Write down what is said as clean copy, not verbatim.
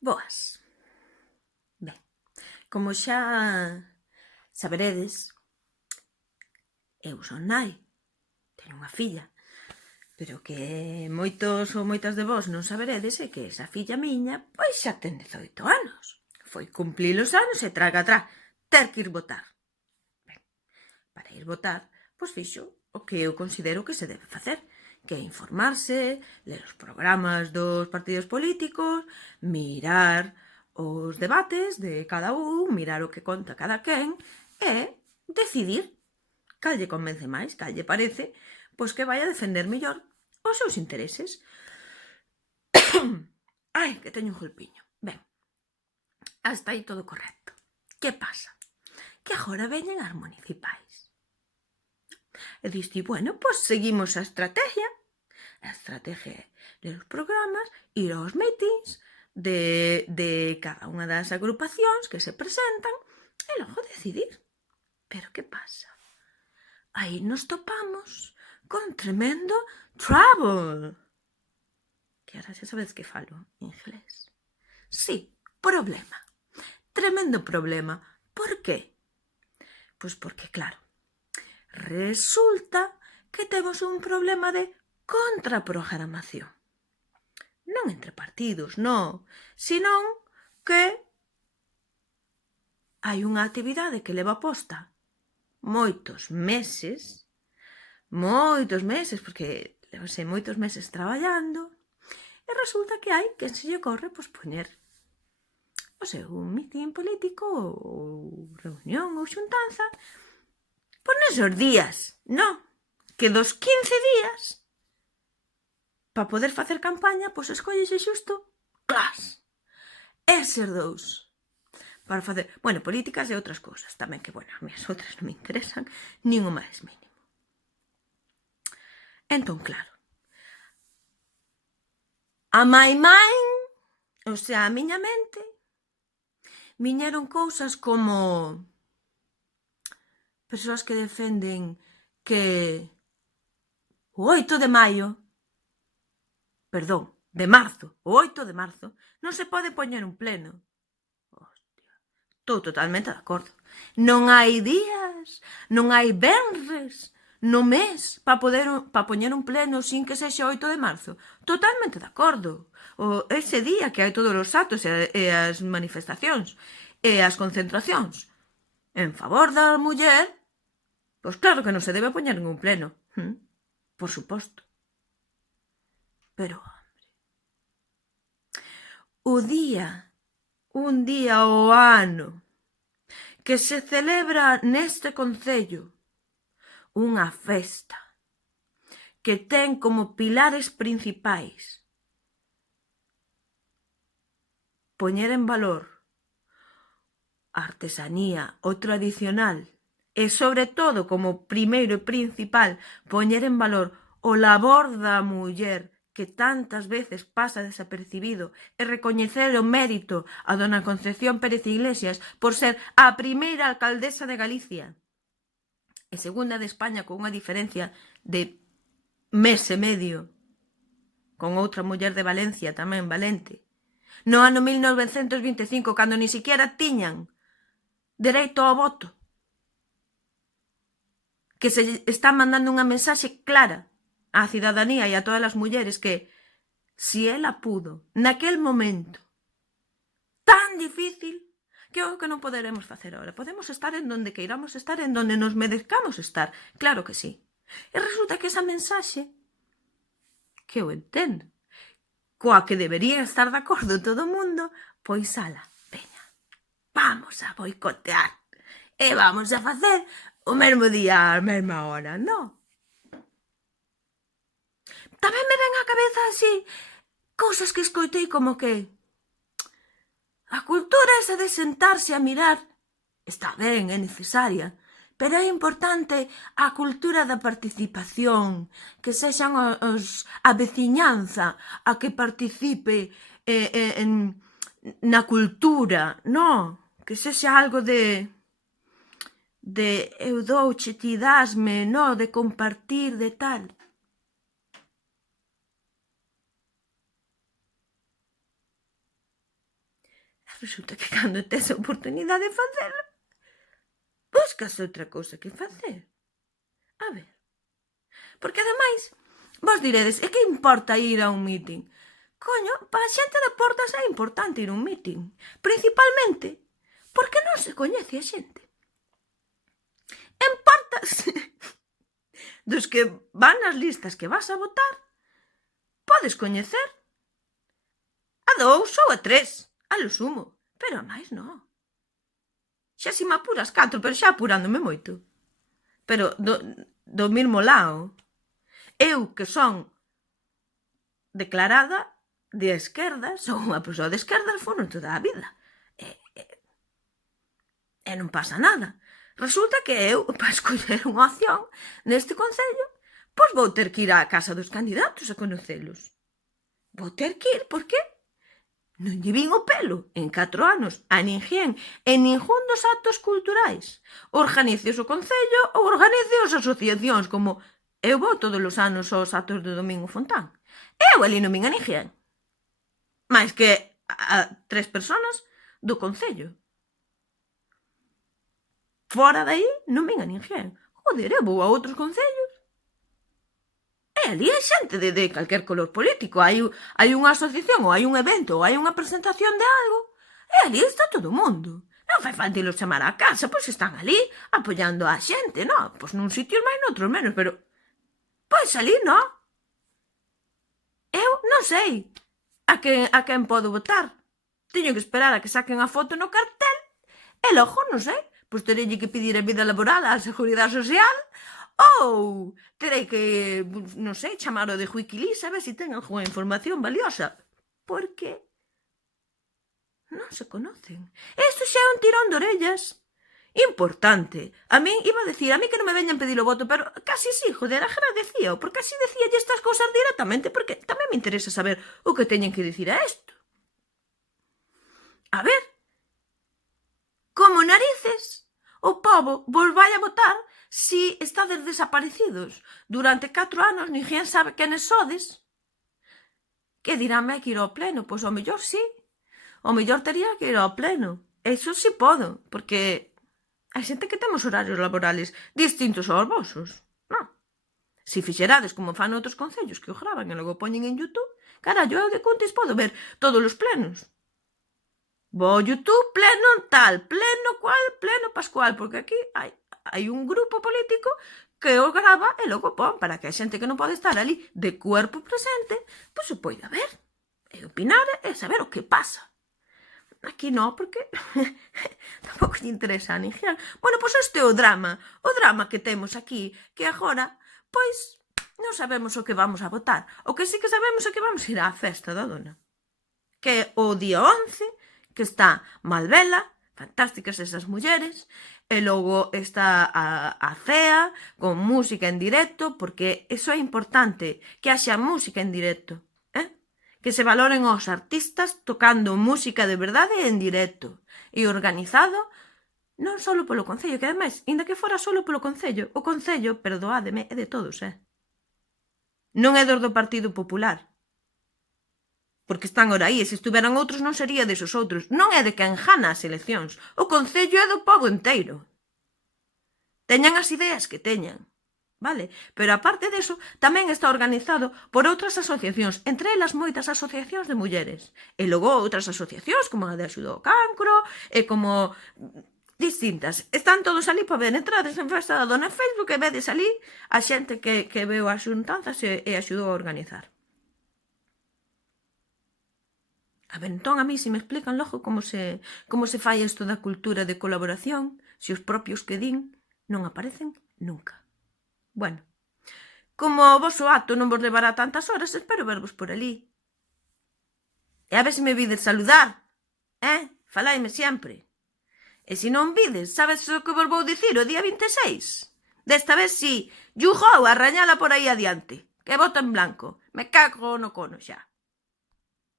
Boas. Ben, como xa saberedes, eu son nai, teño unha filla, pero que moitos ou moitas de vós non saberedes é que esa filla miña, pois xa ten 18 anos. Foi cumplir os anos e traga atrás, ter que ir votar. Ben, para ir votar, pois fixo o que eu considero que se debe facer, que é informarse, ler os programas dos partidos políticos, mirar os debates de cada un, mirar o que conta cada quen e decidir cal lle convence máis, cal lle parece, pois que vai a defender mellor os seus intereses. Ai, que teño un golpiño. Ben, hasta aí todo correcto. Que pasa? Que agora veñen as municipais. E diste, bueno, pois seguimos a estrategia. A estrategia é ler os programas, ir aos meetings de cada unha das agrupacións que se presentan e logo decidir. Pero que pasa? Aí nos topamos con tremendo trouble. Que ahora xa sabedes que falo inglés. Sí, problema. Tremendo problema. Por qué? Pois porque, claro, resulta que temos un problema de contraprogramación. Non entre partidos, non, senón que hai unha actividade que leva posta moitos meses, porque levase moitos meses traballando, e resulta que hai que se lle ocorre pois poñer o seu mitin político ou reunión ou xuntanza pois nesos días, non? Que dos 15 días para poder facer campaña, pois escollese xusto, clas, eses dous. Para facer, bueno, políticas e outras cousas tamén, que, bueno, a mí as outras non me interesan nin o máis mínimo. Entón, claro, a o sea, a miña mente, viñeron cousas como persoas que defenden que o 8 de maio, perdón, de marzo, o 8 de marzo, non se pode poñer un pleno. Hostia, estou totalmente de acordo. Non hai días, non hai venres no mes para poñer un pleno sin que sexa 8 de marzo. Totalmente de acordo. Ese día que hai todos os actos e as manifestacións e as concentracións en favor da muller, pois claro que non se debe poñer ningún pleno. Por suposto. Pero, un día ao ano, que se celebra neste concello unha festa que ten como pilares principais poñer en valor a artesanía, o tradicional, e sobre todo como primeiro e principal poñer en valor o labor da muller que tantas veces pasa desapercibido e recoñecer o mérito a dona Concepción Pérez Iglesias por ser a primeira alcaldesa de Galicia e segunda de España con unha diferencia de mes e medio con outra muller de Valencia tamén valente. No ano 1925, cando ni siquiera tiñan dereito ao voto. Que se está mandando unha mensaxe clara á cidadanía e a todas as mulleres que, si ela pudo, naquel momento, tan difícil, que é o que non poderemos facer ahora. Podemos estar en donde queiramos estar, en donde nos merezcamos estar. Claro que sí. E resulta que esa mensaxe, que eu entendo, coa que debería estar de acordo todo o mundo, pois ala, veña, vamos a boicotear e vamos a facer o mesmo día, a mesma hora, non? Tamén me ven á cabeza así cousas que escoitei como que a cultura esa de sentarse a mirar está ben, é necesaria, pero é importante a cultura da participación, que sexan a veciñanza a que participe na cultura, non? Que sexa algo de eu douche, ti dasme, non? De compartir, de tal. resulta que cando tes a oportunidade de facelo, buscas outra cousa que facer. A ver, porque ademais, vos diredes, e que importa ir a un meeting? Coño, para a xente de Portas é importante ir a un meeting, principalmente porque non se coñece a xente. En Portas, dos que van nas listas que vas a votar, podes coñecer a 2 ou a 3, a lo sumo, pero a máis non. Xa si me apuras 4, pero xa apurándome moito. Pero do mesmo lado, eu que son declarada de esquerda, son unha persoa de esquerda fono toda a vida. E non pasa nada. Resulta que eu, para escoller unha opción neste concello, pois vou ter que ir á casa dos candidatos a conocelos. Vou ter que ir, por qué? Non lle vin o pelo en 4 anos a ninguén en ningún dos actos culturais. Organice o concello ou organice as asociacións, como eu vou todos os anos aos actos de Domingo Fontán. Eu ali non vin a ninguén. Mais que a 3 personas do concello. Fora de aí non vin a ninguén. Joder, eu vou a outros concellos. E ali hai xente de calquer color político. Hai unha asociación, ou hai un evento, ou hai unha presentación de algo. E ali está todo o mundo. Non fai falta ilos chamar á casa, pois están ali apoiando a xente, non? Pois nun sitios máis, noutros menos, pero pois ali, non? Eu non sei a quen podo votar. Teño que esperar a que saquen a foto no cartel e logo, non sei, pois terei que pedir a vida laboral á Seguridade Social ou terei que, non sei, chamar o de Wikileaks a ver se ten algunha información valiosa. Porque non se conocen. Isto xa é un tirón de orellas importante. A min, iba a decir, a mí que non me veñan pedir o voto, pero casi sí, joder, agradecíao, porque así decíalle estas cousas directamente, porque tamén me interesa saber o que teñen que dicir a isto. A ver, como narices o pobo vos vai a votar si estades desaparecidos. Durante 4 anos ninguén sabe quenes sodes. Que diránme que ir ao pleno? Pois ao mellor sí. Ao mellor tería que ir ao pleno. Eso sí podo, porque hai xente que temos horarios laborales distintos aos vosos, non? Si fixerades como fan outros concellos que o gravan e logo poñen en YouTube, carallo, eu de Cuntis podo ver todos os plenos. Vou ao YouTube, pleno tal, pleno cual, pleno pascual, porque aquí hai un grupo político que o grava e logo pon para que a xente que non pode estar ali de cuerpo presente, pois o poida ver e opinar e saber o que pasa. Aquí non, porque tampouco lle interesa a ninguén. Bueno, pois este é o drama que temos aquí, que agora, pois, non sabemos o que vamos a votar. O que sí que sabemos é que vamos ir á festa da dona, que é o día 11, que está Malvela, fantásticas esas mulleres, e logo está a cea con música en directo, porque iso é importante, que haxa música en directo, que se valoren os artistas tocando música de verdade en directo e organizado non só polo concello, que ademais, inda que fora só polo concello, o concello, perdoádeme, é de todos, non é dos do Partido Popular, porque están ora aí, e se estuveran outros non sería desos outros, non é de quen gana as eleccións, o concello é do pobo inteiro. Teñan as ideas que teñan, vale? Pero aparte deso, tamén está organizado por outras asociacións, entre elas moitas asociacións de mulleres, e logo outras asociacións como a de Axuda ao Cancro, e como distintas. Están todos ali para ver, entrades en Festa da Dona en Facebook e vedes ali a xente que veu as xuntanzas e axudou a organizar. A ver, entón a mí se me explican logo como se fai isto da cultura de colaboración, se os propios que din non aparecen nunca. Bueno, como o voso acto non vos levará tantas horas, espero vervos por ali. E a ver se me vides saludar, falaime sempre. E se non vides, sabes o que vos vou dicir o día 26? Desta vez si, yujou a rañala por aí adiante, que voto en blanco, me cago no cono xa.